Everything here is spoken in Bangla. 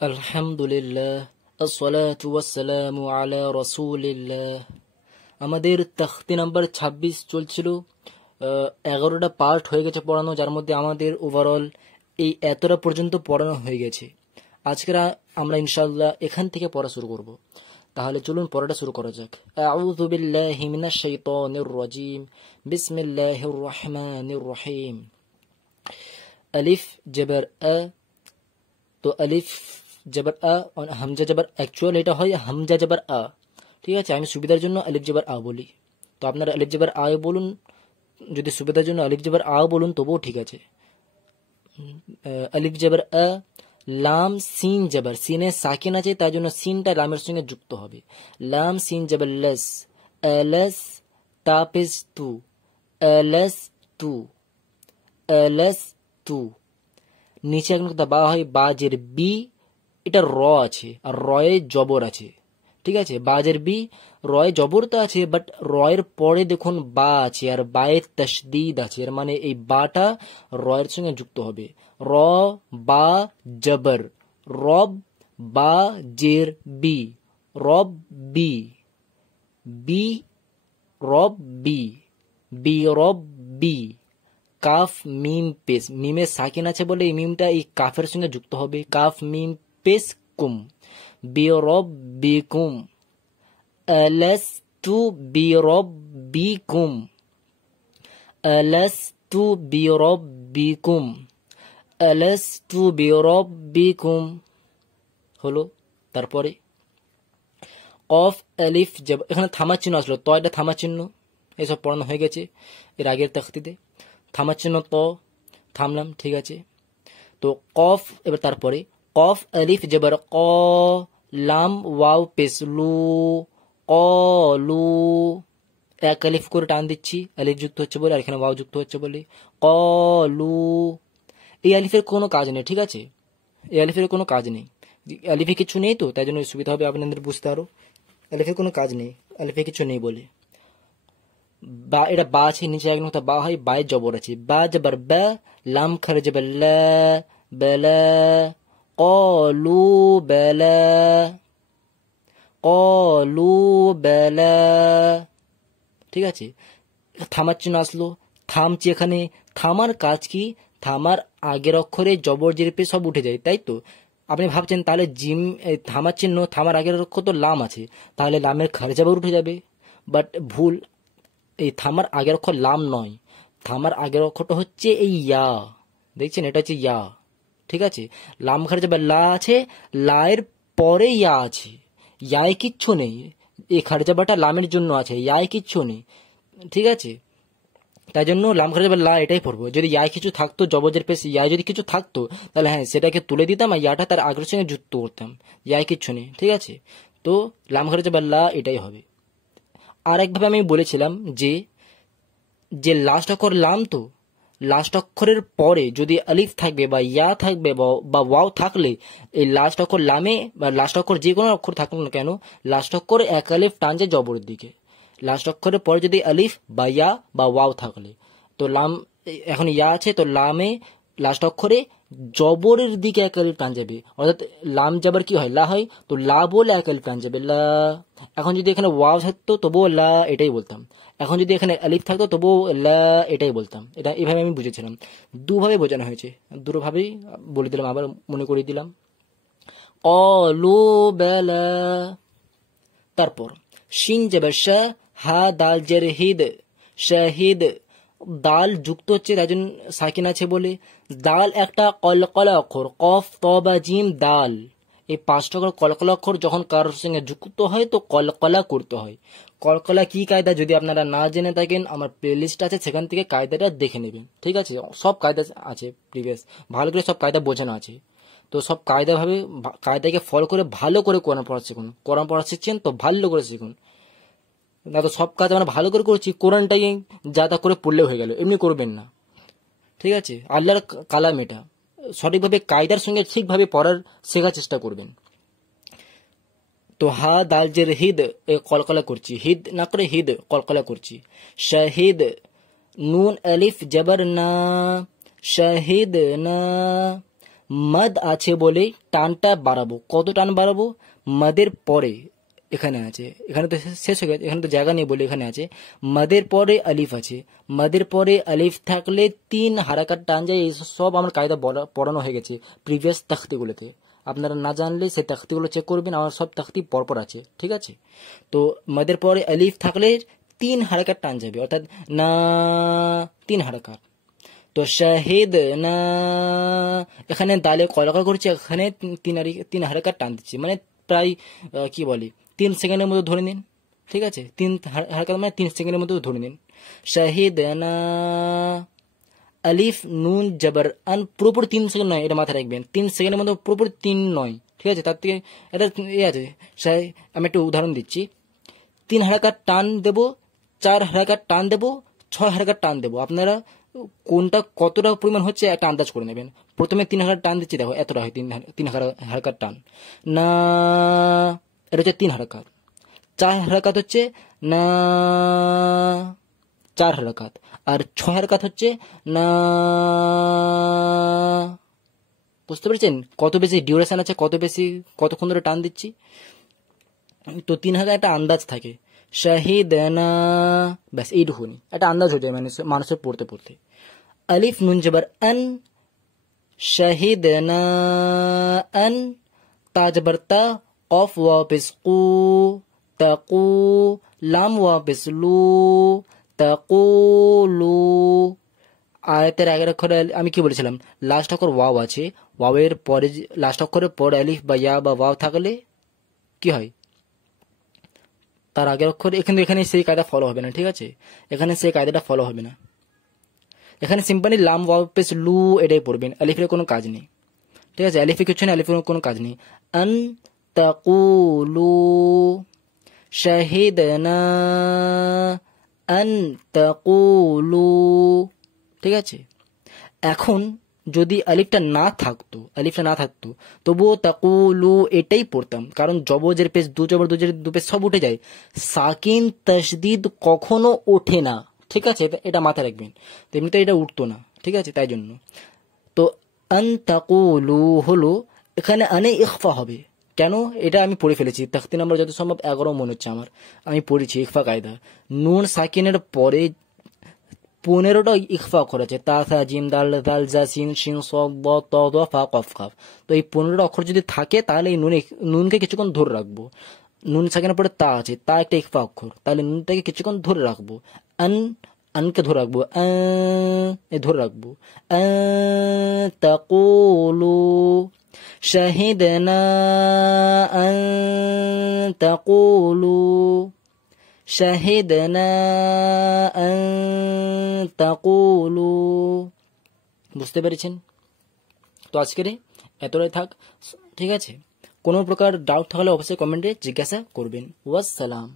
আলহামদুলিল্লাহ আসসালাতু ওয়াসসালামু আলা রাসূলিল্লাহ। আমাদের তাখতি নাম্বার 26 চলছিল। 11টা পার্ট হয়ে গেছে পড়ানো, যার মধ্যে আমাদের ওভারঅল এই এতটা পর্যন্ত পড়ানো হয়ে গেছে। আজকে আমরা ইনশাআল্লাহ এখান থেকে পড়া শুরু করব। তাহলে চলুন পড়াটা শুরু করা যাক। আউযু বিল্লাহি মিনাশ শাইতানির রাজিম, বিসমিল্লাহির রহমানির রহিম। আলিফ জবর আ, তো আলিফ জবর আ और হামজা জবর অ্যাকচুয়াল এটা হয় হামজা জবর আ। ঠিক আছে, আমি সুবিধার জন্য আলিফ জবর আ বলি, তো আপনারা আলিফ জবর আ বলুন। যদি সুবিধার জন্য আলিফ জবর আ বলুন তবুও ঠিক আছে। আলিফ জবর আ, লাম সিন জবর, সিনে সাকিন আছে তার জন্য সিনটা লামের সঙ্গে যুক্ত হবে। লাম সিন জবর লাস, আলাস তাপিস তু, আলাস তু, আলাস তু। নিচে এক নুক্তা বা হয় বাজের বি, এটা র আছে আর রয়ে জবর আছে। ঠিক আছে, বাজের বি, রয়ে জবর তো আছে, বাট রয়ের পরে দেখুন বা আছে আর বায়ে তশদিদ আছে, এর মানে এই বাটা রয়ের সঙ্গে যুক্ত হবে। র বা জবর, রব বা জের বি, রব বি, বি রব বি, বি রব বি। কাফ মিম পেস, মিমে সাকিন আছে বলে এই মিমটা এই কাফের সঙ্গে যুক্ত হবে। কাফ মিম পেস কুম, বিরব্বিকুম, আলাস্তু বিরব্বিকুম, আলাস্তু বিরব্বিকুম, আলাস্তু বিরব্বিকুম। হলো। তারপরে কফ আলিফ জবর, এখানে থামা চিহ্ন আসলো, তো এটা থামা চিহ্ন, এসব পড়ানো হয়ে গেছে এর আগের তাখতিতে। থামা চিহ্ন তো থামলাম, ঠিক আছে। তো কফ, এবার তারপরে কফ আলিফ জবর ক, লাম ওয়াও পেশ লু, কলু। এক আলিফ করে টান দিচ্ছি, আলিফ যুক্ত হচ্ছে বলে, আর এখানে ওয়াও যুক্ত হচ্ছে বলে। কলু, এই আলিফের কোনো কাজ নেই, ঠিক আছে, এই আলিফের কোনো কাজ নেই, আলিফে কিছু নেই, তো তাই জন্য সুবিধা হবে আপনাদের বুঝতে আরো। আলিফের কোনো কাজ নেই, আলিফে কিছু নেই বলে। বা, এটা বা আছে, নিচে এক নুক্তা বা হয়, বায়ে জবর আছে, বা জবর বা, লাম খারে জবর লা, বালা, কলু বালা, কলু বালা। ঠিক আছে, থামার চিহ্ন আসলো, থামছি এখানে। থামার কাজ কি? থামার আগের অক্ষরে জবর জের পে সব উঠে যায়, তাই তো। আপনি ভাবছেন তাহলে জিম, থামার চিহ্ন, থামার আগের অক্ষর তো লাম আছে, তাহলে লামের খারে জবর উঠে যাবে, বাট ভুল। এই থামার আগের অক্ষর লাম নয়, থামার আগের অক্ষরটা হচ্ছে এই ইয়া, দেখছেন, এটা হচ্ছে ইয়া। ঠিক আছে, লাম খারে যাবে লা আছে, লা এর পরে ইয়া আছে, ইয়ায় কিচ্ছু নেই। এই খারে যাবাটা লামের জন্য আছে, ইয়ায় কিচ্ছু নেই, ঠিক আছে। তাই জন্য লাম খারে যাবে লা, এটাই পড়বো। যদি ইয়ায় কিছু থাকতো, জবজের পেশ ইয়ায় যদি কিছু থাকতো, তাহলে হ্যাঁ সেটাকে তুলে দিতাম আর ইয়াটা তার আগের সঙ্গে যুক্ত করতাম। ইয়ায় কিচ্ছু নেই, ঠিক আছে। তো লাম খারে যাবে লা, এটাই হবে। আর একভাবে আমি বলেছিলাম যে যে লাস্ট অক্ষর লাম, তো লাস্ট অক্ষরের পরে যদি আলিফ থাকবে বা ইয়া থাকবে বা ওয়াও থাকলে, এই লাস্ট অক্ষর লামে বা লাস্ট অক্ষর যে কোনো অক্ষর থাকুক না কেন, লাস্ট অক্ষর এক আলিফ টানছে জবরের দিকে। লাস্ট অক্ষরের পরে যদি আলিফ বা ইয়া বা ওয়াও থাকলে, তো লাম, এখন ইয়া আছে তো লামে লাস্ট অক্ষরে জবরের দিকে এক আলিফ টান যাবে, অর্থাৎ লাম জবর কি হয়, লা হয়, তো লা বলে এক আলিফ টান যাবে, লা। এখন যদি এখানে ওয়াও থাকতো তবুও লা এটাই বলতাম, এখন যদি এখানে আলিফ থাকতো তবুও লা এটাই বলতাম। এটা এভাবে আমি বুঝেছিলাম, দুভাবে বোঝানো হয়েছে, দুভাবেই বলে দিলাম, আবার মনে করিয়ে দিলাম। অলু বেলা। তারপর শিন জবর শা, হা দাল জের হিদ, শাহিদ। দাল যুক্ত হচ্ছে, তাই জন্য সাকিন আছে বলে। দাল একটা কলকলা অক্ষর, কফ ত বা জিম দাল, এই পাঁচটা করে কলকলা অক্ষর যখন কারোর সঙ্গে যুক্ত হয় তো কলকলা করতে হয়। কলকলা কি কায়দা যদি আপনারা না জেনে থাকেন, আমার প্লেলিস্ট আছে, সেখান থেকে কায়দাটা দেখে নেবেন, ঠিক আছে। সব কায়দা আছে প্রিভিয়াস, ভালো করে সব কায়দা বোঝানো আছে। তো সব কায়দাকে ফলো করে ভালো করে কোরআন পড়া শিখুন। কোরআন পড়া শিখছেন তো ভালো করে শিখুন, না তো সব কাজ আমরা ভালো করে করছি, কোরআনটাই যা তা করে পড়লে হয়ে গেল, এমনি করবেন না, ঠিক আছে। আল্লাহর কালাম এটা, সঠিকভাবে কায়দার সঙ্গে ঠিকভাবে পড়ার শেখার চেষ্টা করবেন। তো হা দাল জের হিদ, কলকলা করছি, হিদ না করে হিদ কলকলা করছি। শাহিদ, নুন আলিফ জবর না, শাহিদ না, মদ আছে বলে টানটা বাড়াবো। কত টান বাড়াবো? মদের পরে এখানে আছে, এখানে তো শেষ হয়ে গেছে, এখানে তো জায়গা নেই বলে এখানে আছে। মদের পরে আলিফ আছে, মদের পরে আলিফ থাকলে 3 হারাকাত টান যায়। এই সব আমার কায়দা পড়ানো হয়ে গেছে প্রিভিয়াস তাখতিগুলোতে। আপনারা না জানলে সেই তাখতিগুলো চেক করবেন, আমার সব তাখতি পরপর আছে, ঠিক আছে। তো মদের পরে আলিফ থাকলে 3 হারাকাত টান যাবে, অর্থাৎ না 3 হারাকাত। তো শাহিদ না, এখানে দালে কলকা করছে, এখানে 3 হারাকাত টান দিচ্ছি, মানে প্রায় কি বলে 3 সেকেন্ডের মতো ধরে নিন, ঠিক আছে। 3 হারাকাত মানে 3 সেকেন্ডের মতো ধরে নিন। শাহিদ না আলিফ নুন জবর আন, পুরোপুরি 3 সেকেন্ড নয়, এটা মাথায় রাখবেন। 3 সেকেন্ডের মধ্যে পুরোপুরি 3 নয়, ঠিক আছে। তার থেকে এটা আছে। আমি একটু উদাহরণ দিচ্ছি। 3 হারাকাত টান দেব, 4 হারাকাত টান দেব, 6 হারাকাত টান দেব। আপনারা কোনটা কতটা পরিমাণ হচ্ছে একটা আন্দাজ করে নেবেন। প্রথমে 3 হারাকাত টান দিচ্ছি, দেখো এতটা হয়, 3 হারাকাত টান না, এটা হচ্ছে 3 হারাকাত। 4 হারাকাত হচ্ছে না 4 হারাকাত, আর 6 হারাকাত হচ্ছে না। বুঝতে পেরেছেন কত বেশি ডিউরেশন আছে, কত বেশি কতক্ষণ ধরে টান দিচ্ছি। তো 3 হাজার একটা আন্দাজ থাকে। শাহিদানা, ব্যাস এইটুকুনি একটা আন্দাজ হয়ে যায় মানুষের পড়তে পড়তে। আলিফ নুন জবর আন, শাহিদানা আন, তা জবর তা, কফ ওয়াও পেশ কু, তাকু, লাম ওয়াও পেশ লু, তাকুলু। আয়াতের আগের অক্ষরে আমি কি বলেছিলাম, লাস্ট অক্ষর ওয়াও আছে, ওয়াওয়ের পরে লাস্ট অক্ষরের পরে আলিফ বা ইয়া বা ওয়াও থাকলে কি হয়, তার আগের অক্ষর। এখানে সেই কায়দা ফলো হবে না, ঠিক আছে। এখানে সেই কায়দাটা ফলো হবে না। এখানে সিম্পলি লাম ওয়াও পেশ লু এটাই পড়বেন, আলিফের কোনো কাজ নেই, ঠিক আছে। আলিফে কিছু নেই, আলিফের কোনো কাজ নেই। আন তাকুলু শাহিদনা আন তাকুলু, ঠিক আছে। এখন যদি আলিফটা না থাকতো তবুও তাকুলু এটাই পড়তাম, কারণ জবজের পেশ দু জবর দু পেশ সব উঠে যায়। সাকিন তাসদিদ কখনো ওঠে না, ঠিক আছে, এটা মাথায় রাখবেন। তো এমনিতে এটা উঠতো না, ঠিক আছে, তাই জন্য। তো আন তাকুলু হলো, এখানে আনে ইখফা হবে। কেন, এটা আমি পড়ে ফেলেছি তাখতি নাম্বার যত সম্ভব 11 মনে হচ্ছে আমার, আমি পড়েছি ইখফা কায়দা। নুন সাকিনের পরে 15টা ইখফা অক্ষর আছে, তা সা জিম দাল দাল জা সিন শিন স ব ত দ ফা কফ কাফ। তো এই 15টা অক্ষর যদি থাকে তাহলে এই নুনকে কিছুক্ষণ ধরে রাখবো। নুন সাকিনের পরে তা আছে, তা একটা ইখফা অক্ষর, তাহলে নুনটাকে কিছুক্ষণ ধরে রাখবো। আনকে ধরে রাখবো, ধরে রাখবো। তাকুলু শাহিদনা আন তাকুলু শাহিদনা আন তাকুলু। বুঝতে পেরেছেন? তো আজকের এতটাই থাক, ঠিক আছে। কোনো প্রকার ডাউট থাকলে অবশ্যই কমেন্টে জিজ্ঞাসা করবেন। ওয়াসসালাম।